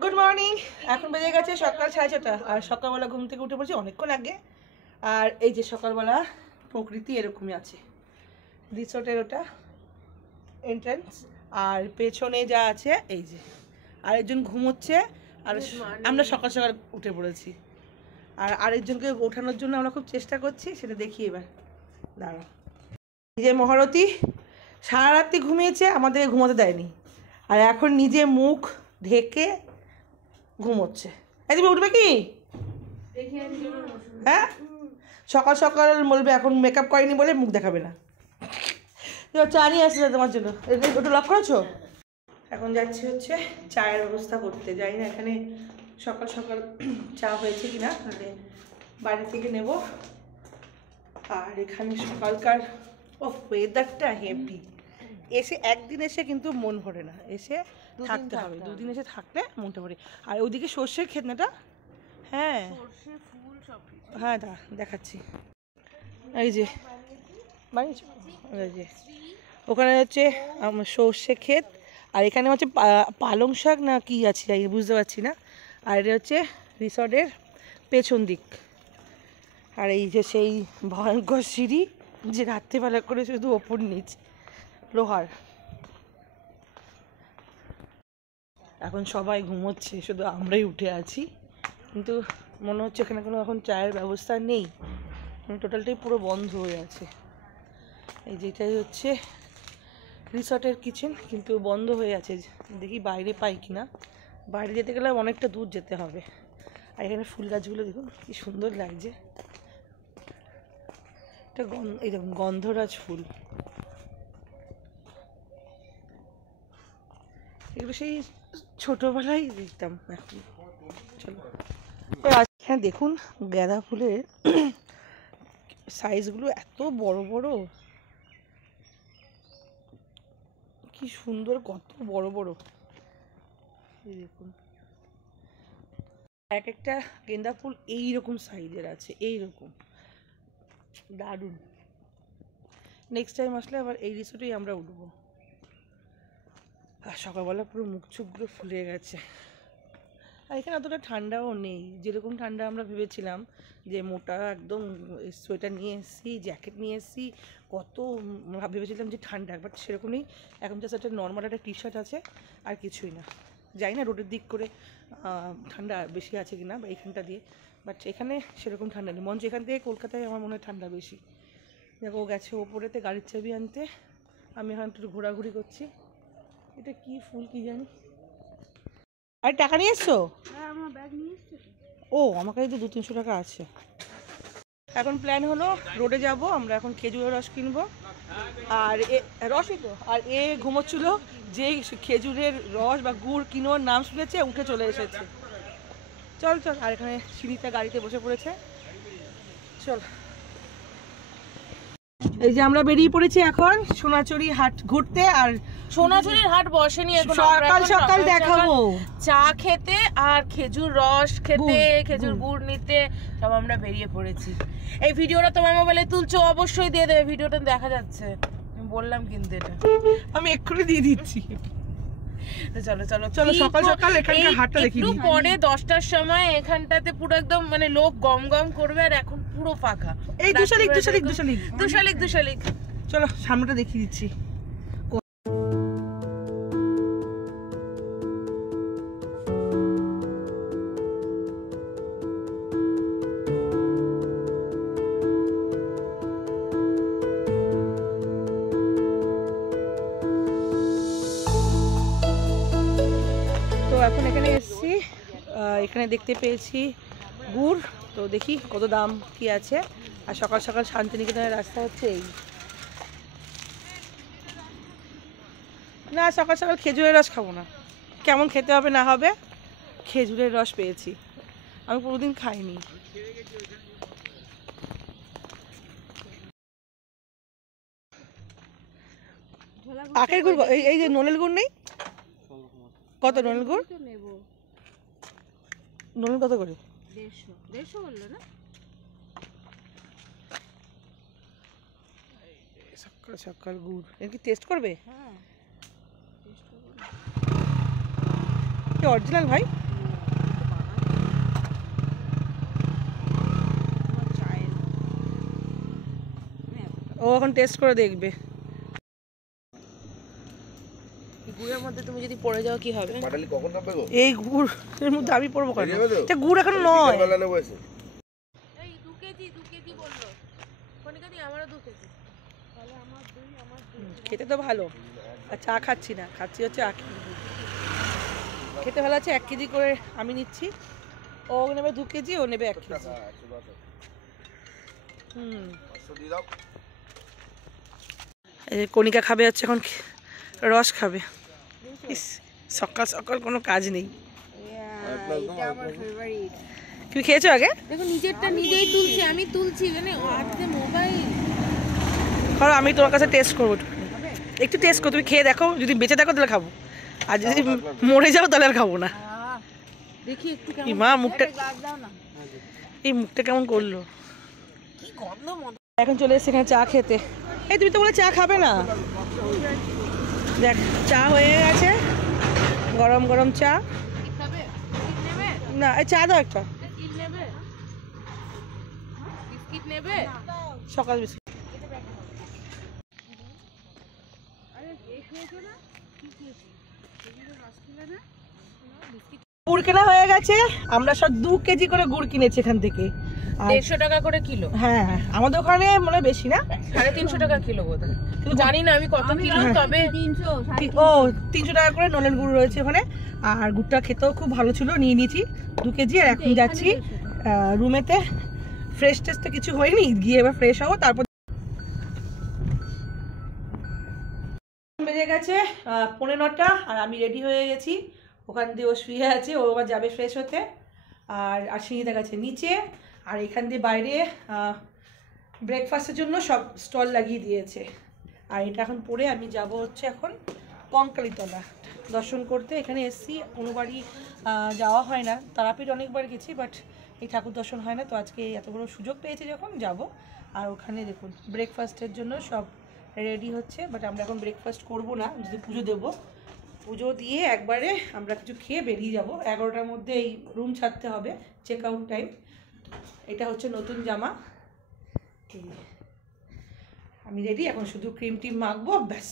Good morning. এখন বেজে গেছে সকাল 6:30 আর সকালবেলা ঘুম থেকে উঠে পড়ছি অনেকক্ষণ আগে। আর এই যে সকালবেলা প্রকৃতি এরকমই আছে। রিসোর্টের ওটা এন্ট্রান্স, আর পেছনে যা আছে এই যে আরেকজন ঘুমোচ্ছে, আর আমরা সকাল সকাল উঠে পড়েছি। আর আরেকজনকে ওঠানোর জন্য আমরা খুব চেষ্টা করছি, সেটা দেখি এবার। দাঁড়াও, এই যে মহারথী সারা রাত্রি ঘুমিয়েছে, আমাদেরকে ঘুমোতে দেয়নি, আর এখন নিজে মুখ ঢেকে ঘুমোচ্ছে। তুমি উঠবে কি? হ্যাঁ, সকাল সকাল বলবে এখন মেকআপ করেনি বলে মুখ দেখাবে না। চা নিয়ে আসলে তোমার জন্য, ওটা লক করেছো? এখন যাচ্ছি হচ্ছে চায়ের ব্যবস্থা করতে। যাই না এখানে সকাল সকাল চা হয়েছে কিনা, তাহলে বাড়ি থেকে নেব। আর এখানে সকালকার ওয়েদারটা হেভি। এসে একদিন এসে কিন্তু মন ভরে না, এসে থাকতে হবে, দুদিন এসে থাকলে মনটা ভরে। আর ওইদিকে সর্ষের ক্ষেত নাটা, হ্যাঁ হ্যাঁ দেখাচ্ছি। এই যে বানিয়েছো, এই যে ওখানে হচ্ছে সর্ষে ক্ষেত, আর এখানে হচ্ছে পালং শাক না কি আছে বুঝতে পারছি না। আর এটা হচ্ছে রিসর্টের পেছন দিক। আর এই যে সেই ভয়ঙ্কর সিঁড়ি, যে রাত্রেবেলা করে শুধু ওপর নিচ লোহার। এখন সবাই ঘুমোচ্ছে, শুধু আমরাই উঠে আছি। কিন্তু মনে হচ্ছে এখানে কোনো এখন চায়ের ব্যবস্থা নেই, টোটালটাই পুরো বন্ধ হয়ে আছে। এই যেটাই হচ্ছে রিসর্টের কিচেন, কিন্তু বন্ধ হয়ে আছে। দেখি বাইরে পাই কিনা। বাইরে যেতে গেলে অনেকটা দূর যেতে হবে। আর এখানে ফুল গাছগুলো দেখুন কি সুন্দর লাগছে। এটা এই দেখুন গন্ধরাজ ফুল, এগুলো সেই ছোটোবেলায় দেখতাম। এখন চলো, হ্যাঁ দেখুন গাঁদা ফুলের সাইজগুলো এত বড় বড়, কি সুন্দর, কত বড় বড়। এই দেখুন এক একটা গেন্দা ফুল এইরকম সাইজের আছে, এইরকম দারুণ। নেক্সট টাইম আসলে আবার এই রিসোর্টেই আমরা উঠবো। আর সকালবেলা পুরো মুখ চোখগুলো ফুলে গেছে। আর এখানে অতটা ঠান্ডাও নেই, যেরকম ঠান্ডা আমরা ভেবেছিলাম, যে মোটা একদম সোয়েটার নিয়ে এসেছি, জ্যাকেট নিয়ে এসেছি, কত ভেবেছিলাম যে ঠান্ডা, বাট সেরকম নেই। এখন জাস্ট একটা নর্মাল একটা টি শার্ট আছে, আর কিছুই না। যাই না রোডের দিক করে ঠান্ডা বেশি আছে কিনা, বা এখানটা দিয়ে, বাট এখানে সেরকম ঠান্ডা নেই। মঞ্চ এখান থেকে কলকাতায় আমার মনে হয় ঠান্ডা বেশি। দেখো গেছে ওপরেতে গাড়ির চাবি আনতে, আমি এখন একটু ঘোরাঘুরি করছি। এটা কি ফুল কি জানি। আর টাকা নিয়ে এসছো? ও আমার কাছে তো 200-300 টাকা আছে। এখন প্ল্যান হলো রোডে যাব আমরা, এখন খেজুরের রস কিনবো। আর রসই তো, আর ঘুমোচ্ছিল, যে খেজুরের রস বা গুড় কিনোর নাম শুনেছে, উঠে চলে এসেছে। চল চল, আর এখানে সিঁড়িতে গাড়িতে বসে পড়েছে। চল, এই যে আমরা বেরিয়ে পড়েছি এখন সোনাচুরি হাট ঘুরতে। আর সোনাঝুরির হাট বসেনি এখন, সকাল সকাল দেখাবো চা খেতে আর খেজুর রস খেতে, খেজুর গুড় নিতে, সব আমরা বেরিয়ে পড়েছি। এই ভিডিওটা তোমার মোবাইলে তুলছো, অবশ্যই দিয়ে দেবে, ভিডিওটা দেখা যাচ্ছে, বললাম কিন্তু এটা আমি এক্ষুনি দিয়ে দিচ্ছি। চলো চলো চলো, সকাল সকাল এখানকার হাটটা দেখি। একটু পরে 10টার সময় এখানটাতে পুরো একদম মানে লোক গম গম করবে, আর এখন পুরো ফাঁকা। এই দুশালিক চলো সামনেটা দেখিয়ে দিচ্ছি। তো এখন এখানে এসেছি, এখানে দেখতে পেয়েছি গুড়। তো দেখি কত দাম কি আছে। আর সকাল সকাল শান্তিনিকেতনের রাস্তা হচ্ছে এই। না, সকাল সকাল খেজুরের রস খাবো না, কেমন খেতে হবে না হবে। খেজুরের রস পেয়েছি, আমি কোনোদিন খাইনি। আখের গুড়, এই যে নলেল গুড় নেই? কত নলেল গুড়? নলেল কত করে? 150 বললো না? সকাল সকাল গুড়, এর কি টেস্ট করবে? হ্যাঁ, অরিজিনাল ভাই। ও এখন টেস্ট করে দেখবে। গুড়ের মধ্যে তুমি যদি পড়ে যাও কি হবে? এই গুড়ের মধ্যে আমি পড়বো কেন? এটা গুড় এখন নয়। এই 2 কেজি বললো কনিকা দি, আমারও 2 কেজি। তাহলে আমার খেতে তো ভালো, আর চা খাচ্ছি না, খাচ্ছি হচ্ছে খেতে ভালো আছে। 1 কেজি করে আমি নিচ্ছি, ও নেবে 2 কেজি, ও নেবে 1 কেজি। কণিকা খাবে হচ্ছে এখন রস খাবে। ইস, সকাল সকাল কোনো কাজ নেই। তুমি খেয়েছো আগে? দেখো নিজেরটা নিজেই তুলছি, আমি তুলছি মানে হাতে মোবাইল। ধরো আমি তোমার কাছে টেস্ট করবো, একটু টেস্ট করো, তুমি খেয়ে দেখো, যদি বেঁচে থাকো তাহলে খাবো, আর যদি মরে যাও তাহলে আর খাবো না। দেখি একটু এই কেমন। মা মুখটা, এই মুখটা কেমন করলো, কি গন্ধ মদ। এখন চলে এসেছে এখানে চা খেতে। এই তুমি তো বলে চা খাবে না, দেখ চা হয়ে গেছে, গরম গরম চা। কি খাবে? বিস্কিট নেবে? না এই চা দাও একটা, বিস্কিট নেবে? বিস্কিট নেবে? সকাল বিস্কুট। গুড় কেনা হয়ে গেছে, আমরা সব 2 কেজি করে গুড় কিনেছি এখান থেকে। 150 টাকা করে কিলো। হ্যাঁ আমাদের ওখানে মনে হয় বেশি না, 350 টাকা কিলো বোধহয়, জানি না আমি কত কিলো, তবে 300 টাকা করে নলেন গুড় রয়েছে ওখানে। আর গুড়টা খেতেও খুব ভালো ছিল, নিয়ে নিয়েছি 2 কেজি। আর এখন যাচ্ছি রুমেতে, ফ্রেশ টেস্ট তো কিছু হয়নি, গিয়ে এবার ফ্রেশ হবো, তারপর বেজে গেছে 9:15 আর আমি রেডি হয়ে গেছি। ওখান দিয়ে ও শুয়ে আছে, ও আবার যাবে ফ্রেশ হতে। আর সিঁড়িতে গেছে নিচে, আর এখান দিয়ে বাইরে ব্রেকফাস্টের জন্য সব স্টল লাগিয়ে দিয়েছে। আর এটা এখন পরে আমি যাব হচ্ছে এখন কঙ্কালীতলা দর্শন করতে। এখানে এসছি, কোনোবারই যাওয়া হয় না, তারাপীঠ অনেকবার গেছি, বাট এই ঠাকুর দর্শন হয় না, তো আজকে এত বড় সুযোগ পেয়েছি যখন যাব। আর ওখানে দেখুন ব্রেকফাস্টের জন্য সব রেডি হচ্ছে, বাট আমরা এখন ব্রেকফাস্ট করব না, যদি পুজো দেবো, পুজো দিয়ে একবারে আমরা কিছু খেয়ে বেরিয়ে যাব। 11টার মধ্যে এই রুম ছাড়তে হবে, চেক আউট টাইম। এটা হচ্ছে নতুন জামা, আমি রেডি, এখন শুধু ক্রিম টিম মাখবো, ব্যাস।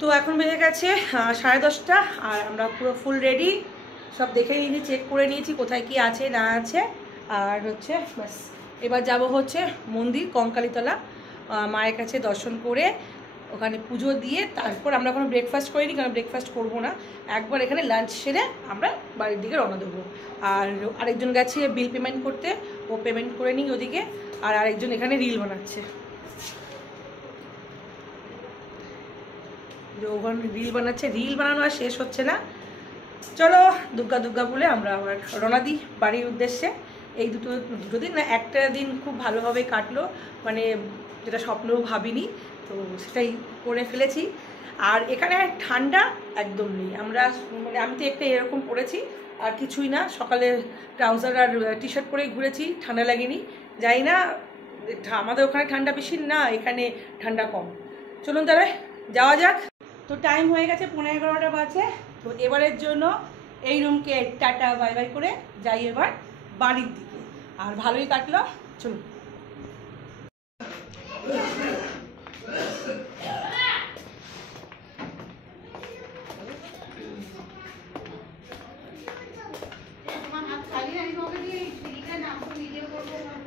তো এখন বেজে গেছে 10:30, আর আমরা পুরো ফুল রেডি, সব দেখে নিয়েছি, চেক করে নিয়েছি কোথায় কি আছে না আছে। আর হচ্ছে ব্যাস এবার যাব হচ্ছে মন্দির কঙ্কালীতলা, মায়ের কাছে দর্শন করে ওখানে পুজো দিয়ে তারপর আমরা কোনো ব্রেকফাস্ট করিনি, কারণ ব্রেকফাস্ট করবো না, একবার এখানে লাঞ্চ সেরে আমরা বাড়ির দিকে রওনা দেবো। আর আরেকজন গেছে বিল পেমেন্ট করতে, ও পেমেন্ট করে নিই ওদিকে। আর আরেকজন এখানে রিল বানাচ্ছে, ওখানে রিল বানাচ্ছে, রিল বানানো আর শেষ হচ্ছে না। চলো দুর্গা দুর্গা বলে আমরা আবার রওনা দিই বাড়ির উদ্দেশ্যে। এই দুটো দিন না, একটা দিন খুব ভালোভাবে কাটলো, মানে যেটা স্বপ্নেও ভাবিনি, তো সেটাই করে ফেলেছি। আর এখানে ঠান্ডা একদম নেই, আমরা মানে আমি তো একটা এরকম পরেছি আর কিছুই না, সকালে ট্রাউজার আর টি শার্ট পরেই ঘুরেছি, ঠান্ডা লাগেনি। যাই না আমাদের ওখানে ঠান্ডা বেশি না, এখানে ঠান্ডা কম। চলুন তাহলে যাওয়া যাক। তো টাইম হয়ে গেছে 11:15 বাজে, তো এবারের জন্য এই রুমকে টাটা বাই বাই করে যাই এবার বাড়ির দিকে। আর ভালোই কাটলো, চলুন।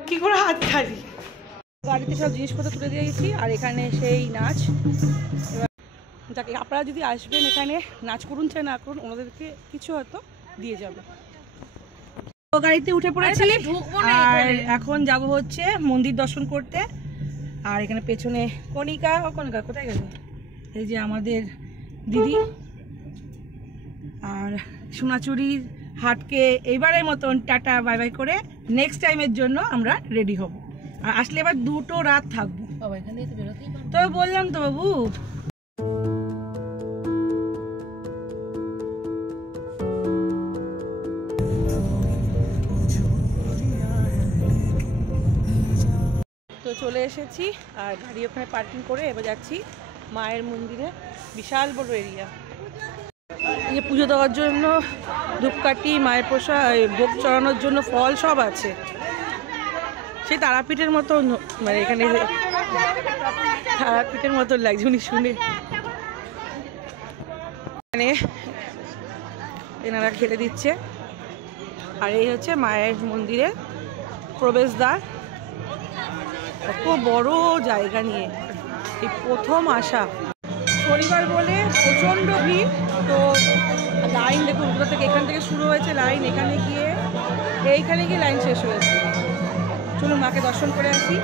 কি করে হাত খালি, গাড়িতে সব জিনিসপত্র তুলে দিয়েছি, আর এখানে সেই নাচ। যাকে আপনারা যদি আসবেন এখানে নাচ করুন চাই না করুন, ওনাদেরকে কিছু হয়তো দিয়ে যাবে। তো গাড়িতে উঠে পড়েছি, আর এখন যাব হচ্ছে মন্দির দর্শন করতে। আর এখানে পেছনে কণিকা, কণিকা কোথায় গেছে, এই যে আমাদের দিদি। আর সোনাচুরির হাটকে এইবারের মতন টাটা বাই বাই করে নেক্সট টাইমের জন্য আমরা রেডি হব। আর আসলে এবার 2টো রাত থাকবো, তো বললাম তো বাবু। তো চলে এসেছি, আর গাড়ি ওখানে পার্কিং করে এবার যাচ্ছি মায়ের মন্দিরে, বিশাল বড় এরিয়া। এই যে পুজো দেওয়ার জন্য ধূপকাঠি, মায়ের প্রসাদ, ভোগ চড়ানোর জন্য ফল সব আছে। সেই তারাপীঠের মতো, মানে এখানে তারাপীঠের মতো লাগছে উনি শুনে। এখানে এনারা খেতে দিচ্ছে। আর এই হচ্ছে মায়ের মন্দিরে প্রবেশদ্বার। কত বড় জায়গা নিয়ে, এই প্রথম আসা। শনিবার বলে প্রচণ্ড ভিড়, তো লাইন দেখুন কোথা থেকে, এখান থেকে শুরু হয়েছে লাইন, এখানে গিয়ে এইখানে গিয়ে লাইন শেষ হয়েছে। চলুন মাকে দর্শন করে আসি।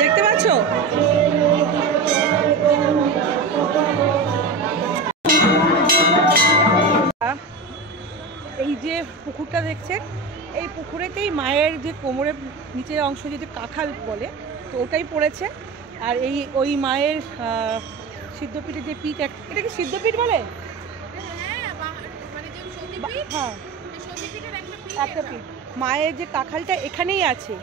দেখতে পাচ্ছ এই যে পুকুরটা দেখছেন, এই পুকুরেতেই মায়ের যে কোমরের নিচের অংশ যেটা কাঁখাল বলে, তো ওটাই পড়েছে। আর ওই মায়ের সিদ্ধপীঠের যে পিঠ, এটা কি সিদ্ধপীঠ বলে? হ্যাঁ, একটা পিঠ। মায়ের যে কাঁখালটা এখানেই আছে।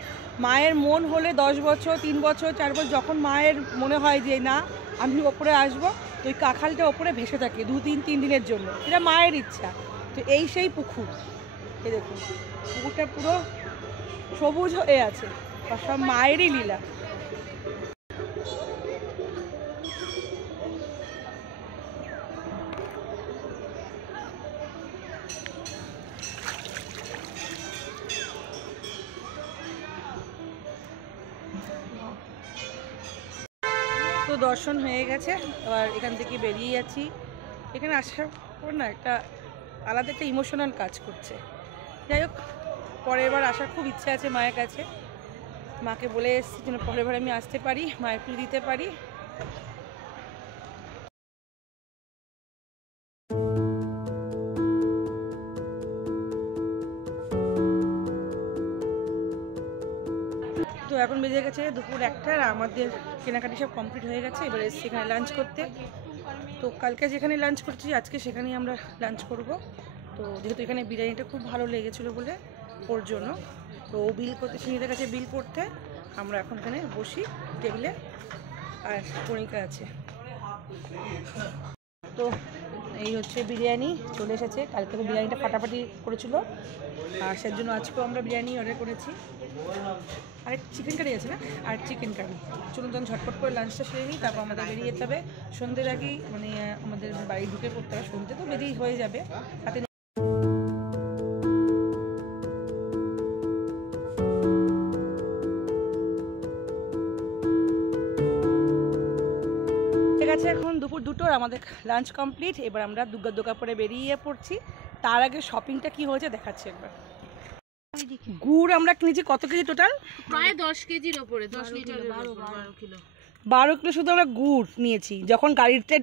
মায়ের মন হলে 10 বছর, 3 বছর, 4 বছর, যখন মায়ের মনে হয় যে না আমি ওপরে আসবো, তো ওই কাঁখালটা ওপরে ভেসে থাকে 2-3 দিনের জন্য। এটা মায়ের ইচ্ছা। তো এই সেই পুকুর, এই দেখুন পুকুরটা পুরো সবুজ হয়ে আছে, আর সব মায়েরই লীলা। তো দর্শন হয়ে গেছে, এবার এখান থেকে বেরিয়ে যাচ্ছি। এখানে আসার পর না একটা আলাদা একটা ইমোশনাল কাজ করছে। যাই হোক, পরের বার আসার খুব ইচ্ছা আছে মায়ের কাছে। মাকে বলে এসেছি যেন পরের বার আমি আসতে পারি, মায়ের পুজো দিতে পারি। তো এখন বেজে গেছে দুপুর 1টা, আর আমাদের কেনাকাটি সব কমপ্লিট হয়ে গেছে। এবার এসেছি এখানে লাঞ্চ করতে। তো কালকে যেখানে লাঞ্চ করছি আজকে সেখানেই আমরা লাঞ্চ করব। তো যেহেতু এখানে বিরিয়ানিটা খুব ভালো লেগেছিলো বলে ওর জন্য, তো ও বিল করতে, সিনিদের কাছে বিল করতে, আমরা এখন এখানে বসি টেবিলে। আর কণিকা আছে। তো এই হচ্ছে বিরিয়ানি চলে এসেছে। কালকে তো বিরিয়ানিটা ফাটাফাটি করেছিল, আর সেই জন্য আজকেও আমরা বিরিয়ানি অর্ডার করেছি। আর চিকেন কারি আছে না, আর চিকেন কারি। চলুন তখন ঝটপট করে লাঞ্চটা সেরে নিই, তারপর আমাদের বেরিয়ে যেতে হবে। সন্ধ্যের আগেই মানে আমাদের বাড়ি ঢুকে পড়তে হবে, সন্ধ্যে তো বেরিয়ে হয়ে যাবে হাতে। ঠিক আছে, এখন দুপুর 2টো, আমাদের লাঞ্চ কমপ্লিট। এবার আমরা দুর্গা পরে বেরিয়ে পড়ছি। তার আগে শপিংটা কি হয়েছে দেখাচ্ছি একবার। গুড় আমরা কিনেছি কত কেজি টোটাল? প্রায় 10 কেজির উপরে, 10 লিটার, 12 কিলো। 12 কিলো শুধু আমরা গুড় নিয়েছি। যখন গাড়িতে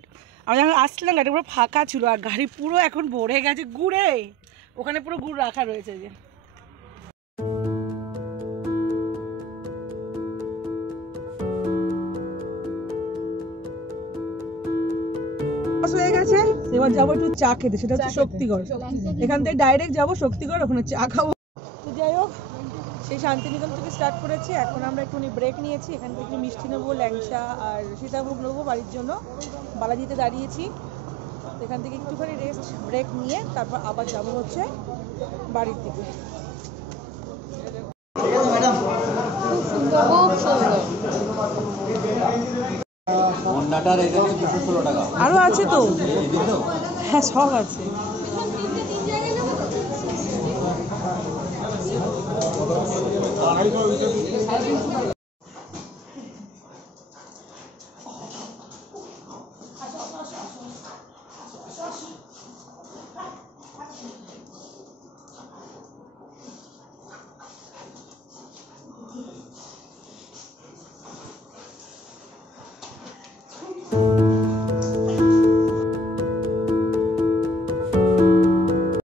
আমরা যখন আসছিলাম গাড়ি পুরো ফাঁকা ছিল, আর গাড়ি পুরো এখন ভরে গেছে গুড়ে। ওখানে পুরো গুড় রাখা রয়েছে। যে হয়ে গেছে, এবার যাবো একটু চা খেতে, সেটা হচ্ছে শক্তিগড়। এখান থেকে ডাইরেক্ট যাবো শক্তিগড়, ওখানে চা খাবো। তো যাই হোক, সেই শান্তিনিকেতন থেকে স্টার্ট করেছি। এখন আমরা একটুখানি ব্রেক নিয়েছি, এখান থেকে মিষ্টি নেবো, ল্যাংচা আর সীতাভোগ নেবো বাড়ির জন্য। বালাজিতে দাঁড়িয়েছি, এখান থেকে একটুখানি রেস্ট ব্রেক নিয়ে তারপর আবার যাবো হচ্ছে বাড়ির দিকে। আরো আছে তো, হ্যাঁ সব আছে।